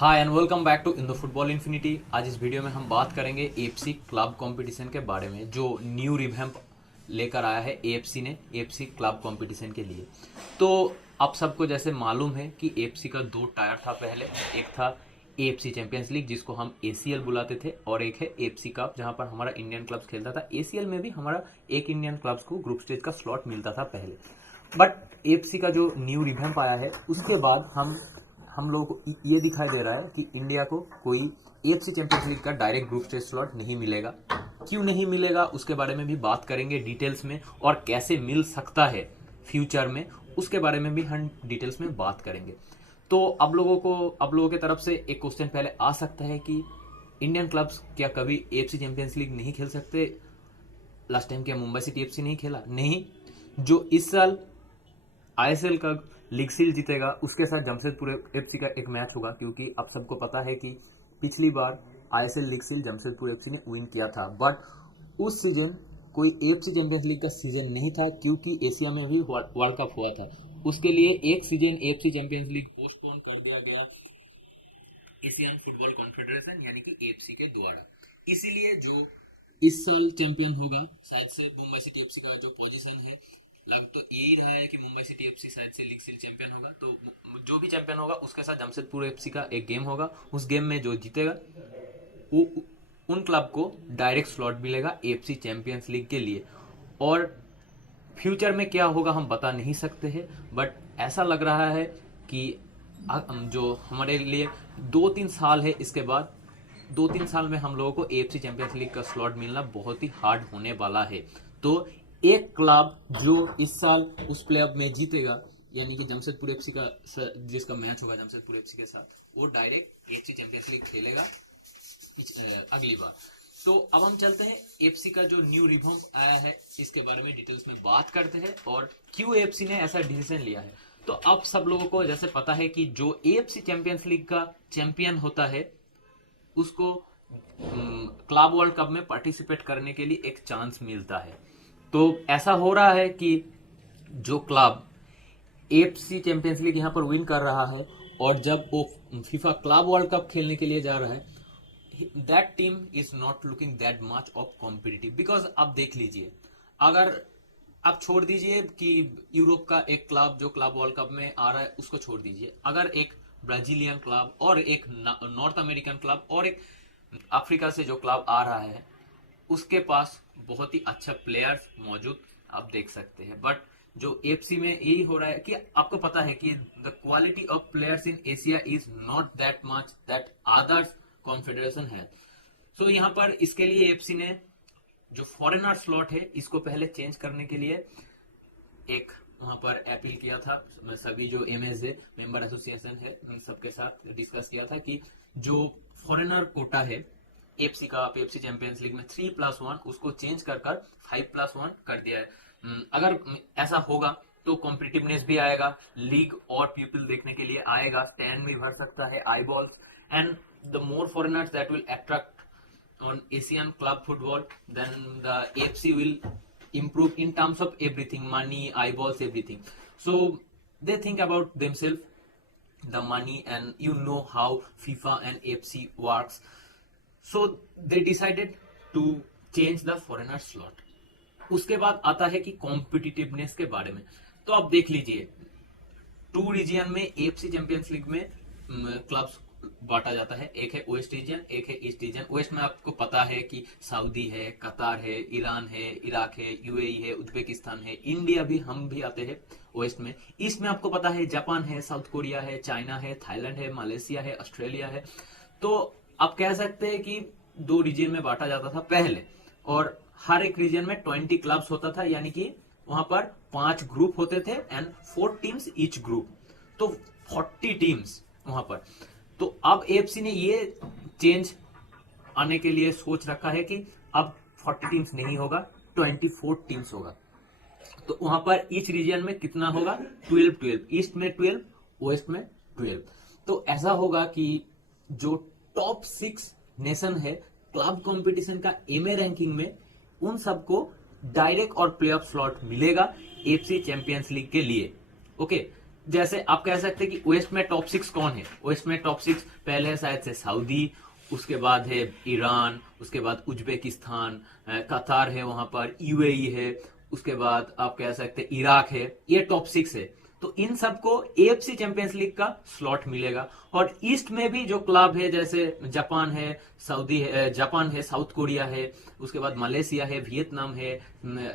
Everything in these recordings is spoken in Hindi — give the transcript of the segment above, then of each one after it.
Hi and welcome back to in the football infinity. आज इस वीडियो में हम बात करेंगे एएफसी क्लब कंपटीशन के बारे में, जो न्यू रिवैम्प लेकर आया है एएफसी ने एएफसी क्लब कंपटीशन के लिए। तो आप सबको जैसे मालूम है कि एएफसी का दो टायर था पहले, एक था एएफसी चैंपियंस लीग जिसको हम एसीएल बुलाते थे, और एक है एएफसी कप जहां पर हमारा इंडियन क्लब्स खेलता था। एसीएल में भी हमारा एक इंडियन क्लब्स को ग्रुप स्टेज का स्लॉट मिलता था पहले, बट एएफसी का जो न्यू रिवैम्प आया है उसके बाद हम लोगों को ये दिखाई दे रहा है कि इंडिया को कोई एएफसी चैंपियंस लीग का डायरेक्ट ग्रुप स्टेज स्लॉट नहीं मिलेगा। क्यों नहीं मिलेगा उसके बारे में भी बात करेंगे डिटेल्स में, और कैसे मिल सकता है फ्यूचर में उसके बारे में भी हम डिटेल्स में बात करेंगे। तो अब लोगों के तरफ से एक क्वेश्चन पहले आ सकता है कि इंडियन क्लब्स क्या कभी एएफसी चैंपियंस लीग नहीं खेल सकते? लास्ट टाइम क्या मुंबई सिटी एफसी नहीं खेला? नहीं। जो इस साल आईएसएल का लीग सील जीतेगा उसके साथ जमशेदपुर एफसी का एक मैच होगा, क्योंकि अब सबको पता है कि पिछली बार ISL league shield Jamshedpur FC ने विन किया था, बट उस सीजन कोई एफसी चैंपियंस लीग का सीजन नहीं था क्योंकि एशिया में भी वर्ल्ड कप हुआ था। उसके लिए एक season FC Champions league postpone कर दिया गया एशियन फुटबॉल कॉन्फेडरेशन यानी कि एफसी के द्वारा। इसीलिए जो इस साल चैंपियन होगा शायद से मुंबई सिटी एफसी का जो पोजीशन है, लग तो यही रहा है कि मुंबई सिटी एफसी शायद से लीग सील चैंपियन होगा। तो जो भी चैंपियन होगा उसके साथ जमशेदपुर एफसी का एक गेम होगा, उस गेम में जो जीतेगा वो उन क्लब को डायरेक्ट स्लॉट मिलेगा एफसी चैंपियंस लीग के लिए। और फ्यूचर में क्या होगा हम बता नहीं सकते हैं, बट ऐसा लग रहा है कि जो हमारे लिए 2-3 साल है, इसके बाद 2-3 साल में हम लोगों को एएफसी चैंपियंस लीग का स्लॉट मिलना बहुत ही हार्ड होने वाला है। तो एक क्लब जो इस साल उस प्लेऑफ में जीतेगा, यानी कि जमशेदपुर एफसी का जिसका मैच होगा जमशेदपुर एफसी के साथ, वो डायरेक्ट एएफसी चैंपियंस लीग खेलेगा अगली बार। तो अब हम चलते हैं एएफसी का जो न्यू रिवैम्प आया है इसके बारे में डिटेल्स में बात करते हैं और क्यों एएफसी ने ऐसा डिसीजन लिया है। तो अब सब लोगों को जैसे पता है कि जो एएफसी चैंपियंस लीग का चैंपियन होता है उसको क्लब वर्ल्ड कप में पार्टिसिपेट करने के लिए एक चांस मिलता है। तो ऐसा हो रहा है कि जो क्लब एएफसी चैंपियंस लीग यहां पर विन कर रहा है और जब वो फीफा क्लब वर्ल्ड कप खेलने के लिए जा रहा है, that team is not looking that much of competitive. Because अब देख लीजिए, अगर आप छोड़ दीजिए कि यूरोप का एक क्लब जो क्लब वर्ल्ड कप में आ रहा है उसको छोड़ दीजिए, अगर एक ब्राजीलियन क्लब और एक नॉर्थ अमेरिकन क्लब और एक अफ्रीका से जो क्लब आ रहा है उसके पास बहुत ही अच्छा प्लेयर्स मौजूद आप देख सकते हैं। बट जो एएफसी में यही हो रहा है कि आपको पता है कि the quality of players in Asia is not that much that others confederation है। सो यहाँ पर इसके लिए एएफसी ने जो फॉरेनर स्लॉट है इसको पहले चेंज करने के लिए एक वहां पर अपील किया था। सभी जो एमएस है, मेंबर एसोसिएशन है, सबके साथ डिस्कस किया था कि जो फॉरेनर कोटा है एएफसी का एएफसी चैंपियंस लीग में 3+1 उसको चेंज कर 5+1 कर दिया है। अगर ऐसा होगा तो कॉम्पिटिटिवनेस भी आएगा, लीग और पीपल देखने के लिए आएगा, स्टैंड भी भर सकता है, आई balls, and the more foreigners that will attract on Asian club football, then the AFC will improve in terms of everything, money, eyeballs, everything. So they think about themselves, the money, and you know how FIFA and AFC works. So they decided to change the foreigner slot. उसके बाद आता है कि कॉम्पिटिटिवनेस के बारे में। तो आप देख लीजिए, 2 रीजन में एएफसी चैंपियंस लीग में क्लब्स बांटा जाता है, एक है वेस्ट रीजन, एक है ईस्ट रीजन। वेस्ट में आपको पता है कि सऊदी है, कतार है, ईरान है, इराक है, यूएई है, उज्बेकिस्तान है, इंडिया भी, हम भी आते हैं वेस्ट में। ईस्ट में आपको पता है जापान है, साउथ कोरिया है, चाइना है, थाईलैंड है, मलेशिया है, ऑस्ट्रेलिया है। तो आप कह सकते हैं कि 2 रीजन में बांटा जाता था पहले, और हर एक रीजन में 20 क्लब्स होता था, यानी कि वहां पर 5 ग्रुप होते थे एंड 4 टीम्स ईच ग्रुप, तो 40 टीम्स वहां पर। तो अब एएफसी ने ये चेंज आने के लिए सोच रखा है कि अब 40 टीम्स नहीं होगा, 24 टीम्स होगा। तो वहां पर ईच रीजन में कितना होगा? 12, ईस्ट में 12, वेस्ट में 12। तो ऐसा होगा कि जो टॉप 6 नेशन है क्लब कंपटीशन का एमए रैंकिंग में, उन सबको डायरेक्ट और प्लेऑफ स्लॉट मिलेगा एएफसी चैंपियंस लीग के लिए। ओके, जैसे आप कह सकते हैं कि वेस्ट में टॉप 6 कौन है। वेस्ट में टॉप 6 पहले है शायद से सऊदी, उसके बाद है ईरान, उसके बाद उज्बेकिस्तान, कतार है, वहां पर यूएई है, उसके बाद आप कह सकते हैं इराक है। ये टॉप 6 है। तो इन सबको एएफसी चैंपियंस लीग का स्लॉट मिलेगा। और ईस्ट में भी जो क्लब है, जैसे जापान है, सऊदी है, जापान है, साउथ कोरिया है, उसके बाद मलेशिया है, वियतनाम है,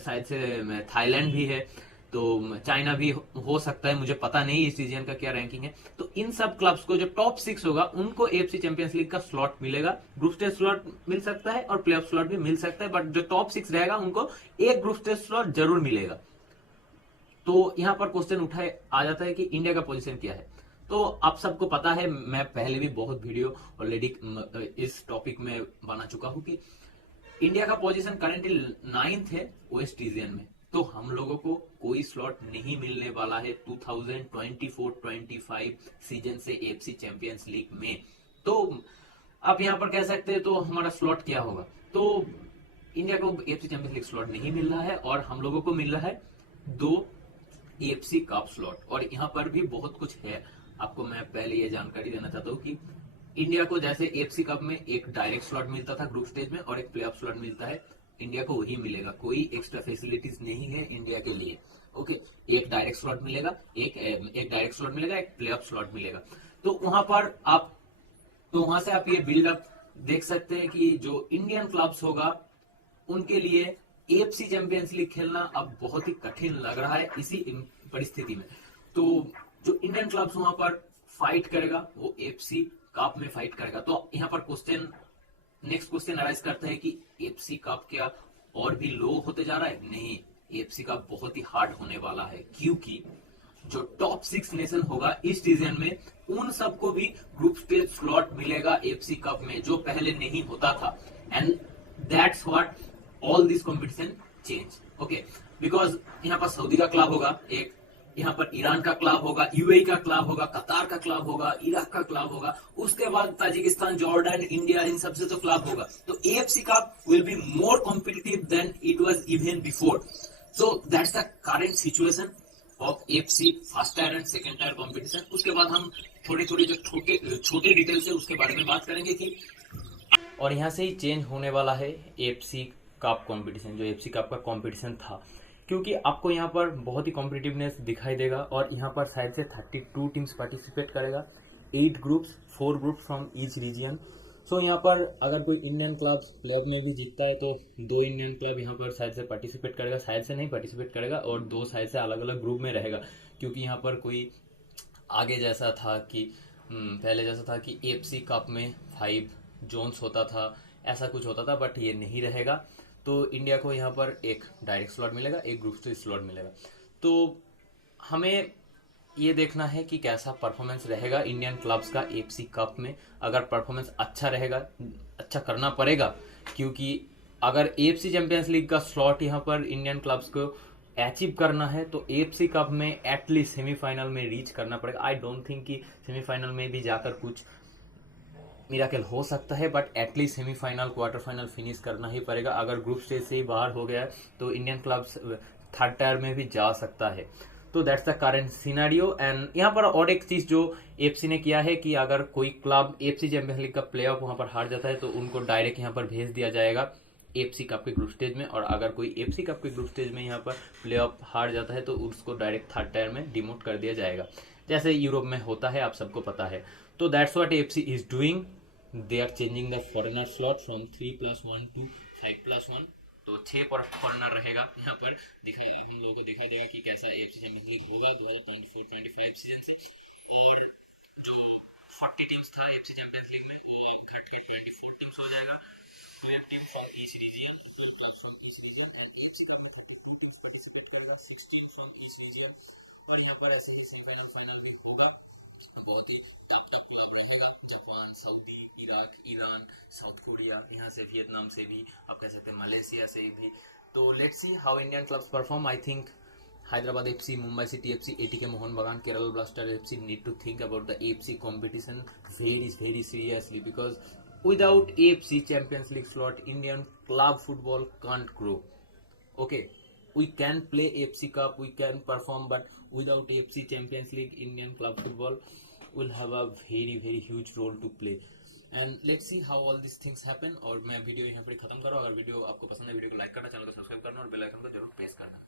शायद से थाईलैंड भी है, तो चाइना भी हो सकता है, मुझे पता नहीं इस रीजन का क्या रैंकिंग है। तो इन सब क्लब्स को जो टॉप 6 होगा उनको एएफसी चैंपियंस लीग का स्लॉट मिलेगा। ग्रुप स्टेज स्लॉट मिल सकता है और प्लेऑफ स्लॉट भी मिल सकता है, बट जो टॉप 6 रहेगा उनको एक ग्रुप स्टेज स्लॉट जरूर मिलेगा। तो यहां पर क्वेश्चन उठाए आ जाता है कि इंडिया का पोजीशन क्या है। तो आप सबको पता है, मैं पहले भी बहुत वीडियो ऑलरेडी इस टॉपिक में बना चुका हूं कि इंडिया का पोजीशन करेंटली 9th है वेस्ट रीजन में। तो हम लोगों को कोई स्लॉट नहीं मिलने वाला है 2024-25 सीजन से एएफसी चैंपियंस लीग में। तो आप यहां पर कह सकते हैं तो हमारा स्लॉट क्या होगा। तो इंडिया को एएफसी चैंपियंस लीग स्लॉट नहीं मिल रहा है और हम लोगों को मिल रहा है 2 एएफसी कप स्लॉट। और यहाँ पर भी बहुत कुछ है, आपको मैं पहले ये जानकारी देना चाहता हूँ कि इंडिया को जैसे एएफसी कप में एक डायरेक्ट स्लॉट मिलता था ग्रुप स्टेज में और एक प्लेऑफ स्लॉट मिलता है, इंडिया को वही मिलेगा। कोई एक्स्ट्रा फैसिलिटीज नहीं है इंडिया के लिए। ओके, एक डायरेक्ट स्लॉट मिलेगा, एक डायरेक्ट स्लॉट मिलेगा, एक प्लेऑफ स्लॉट मिलेगा। तो वहां पर आप, तो वहां से आप ये बिल्डअप देख सकते हैं कि जो इंडियन क्लब्स होगा उनके लिए एएफसी चैंपियंस लीग खेलना अब बहुत ही कठिन लग रहा है इसी परिस्थिति में। तो जो इंडियन क्लब्स वहां पर फाइट करेगा वो एएफसी कप में फाइट करेगा। तो यहाँ पर नेक्स्ट क्वेश्चन अराइज करता है कि एएफसी कप क्या और भी लो होते जा रहा है? नहीं, एएफसी कप बहुत ही हार्ड होने वाला है, क्योंकि जो टॉप 6 नेशन होगा इस रीजन में उन सबको भी ग्रुप स्टेज स्लॉट मिलेगा एएफसी कप में, जो पहले नहीं होता था। And that's what all this competition change. Okay, because यहाँ पर सऊदी का क्लब होगा एक, यहाँ पर ईरान का क्लब होगा, यूएई का क्लब होगा, कतार का क्लब होगा, इराक का क्लब होगा, उसके बाद ताजिकिस्तान, जॉर्डन, इंडिया, इन सबसे तो क्लब होगा। तो AFC cup will be more competitive than it was even before. So that's the current situation of AFC first tier and second tier competition. उसके बाद हम थोड़े थोड़े जो छोटे डिटेल्स है उसके बारे में बात करेंगे कि, और यहाँ से ही चेंज होने वाला है एएफसी कप कंपटीशन, जो एएफसी कप का कंपटीशन था, क्योंकि आपको यहाँ पर बहुत ही कॉम्पिटिटिवनेस दिखाई देगा। और यहाँ पर शायद से 32 टीम्स पार्टिसिपेट करेगा, 8 groups, 4 groups from each region. So यहाँ पर अगर कोई इंडियन क्लब प्लेऑफ में भी जीतता है तो 2 इंडियन क्लब यहाँ पर शायद से पार्टिसिपेट करेगा, शायद से नहीं पार्टिसिपेट करेगा, और 2 शायद से अलग अलग ग्रुप में रहेगा। क्योंकि यहाँ पर कोई आगे जैसा था कि पहले जैसा था कि एएफसी कप में 5 जोन्स होता था, ऐसा कुछ होता था, बट ये नहीं रहेगा। तो इंडिया को यहाँ पर एक डायरेक्ट स्लॉट मिलेगा, एक ग्रुप स्टेज स्लॉट मिलेगा। तो हमें ये देखना है कि कैसा परफॉर्मेंस रहेगा इंडियन क्लब्स का एएफसी कप में। अगर परफॉर्मेंस अच्छा रहेगा, अच्छा करना पड़ेगा, क्योंकि अगर एएफसी चैंपियंस लीग का स्लॉट यहाँ पर इंडियन क्लब्स को अचीव करना है तो एएफसी कप में एटलीस्ट सेमीफाइनल में रीच करना पड़ेगा। आई डोंट थिंक कि सेमीफाइनल में भी जाकर कुछ मिराकल हो सकता है, but at least semifinal, quarter final finish करना ही पड़ेगा। अगर ग्रुप स्टेज से ही बाहर हो गया तो इंडियन क्लब्स थर्ड टायर में भी जा सकता है। तो that's the current scenario. And यहाँ पर और एक चीज जो एएफसी ने किया है कि अगर कोई क्लब एएफसी चैंपियंस लीग का प्ले ऑफ वहां पर हार जाता है तो उनको डायरेक्ट यहाँ पर भेज दिया जाएगा एएफसी कप के ग्रुप स्टेज में। और अगर कोई एएफसी कप के ग्रुप स्टेज में यहाँ पर प्ले ऑफ हार जाता है तो उसको डायरेक्ट थर्ड टायर में डिमोट कर दिया जाएगा, जैसे यूरोप में होता है, आप सबको पता है। तो that's what AFC is doing. They are changing the foreigner slot from 3+1 to 5+1। तो 6 पर फॉरेनर रहेगा यहाँ पर। हम लोगों को दिखाई देगा कि कैसा एएफसी चैंपियंस लीग होगा 2024-25 सीजन से। और जो 40 टीम्स था एएफसी चैंपियंस लीग में वो घटकर 24 टीम्स हो जाएगा, 12 team from each reason, 12 clubs from each reason. And AFC cup में 32 टीम्स पार्टिसिपेट करेगा, 16 फ्रॉम ईच रीजन। और यहाँ पर ऐसे ही सेमीफाइनल, फाइनल भी होगा। बहुत ही टॉप क्लब रहेगा, Japan, Saudi, Iraq, Iran, south Korea, यहाँ से वियतनाम से भी, आप कह सकते हैं मलेशिया से भी। तो let's see how Indian clubs perform. I think Hyderabad FC, Mumbai City FC, ATK Mohun Bagan, Kerala Blaster FC need to think about the AFC competition very seriously, because without AFC Champions League slot, Indian club football can't grow. Okay, we can play AFC Cup, we can perform, but without AFC Champions League, Indian club football will have a very huge role to play. And let's see how all this things happen. और मैं वीडियो यहाँ पर खत्म कर रहा हूँ। अगर वीडियो आपको पसंद है, वीडियो को लाइक करना, चैनल को सब्सक्राइब करना और बेल आइकन को जरूर प्रेस कर देना।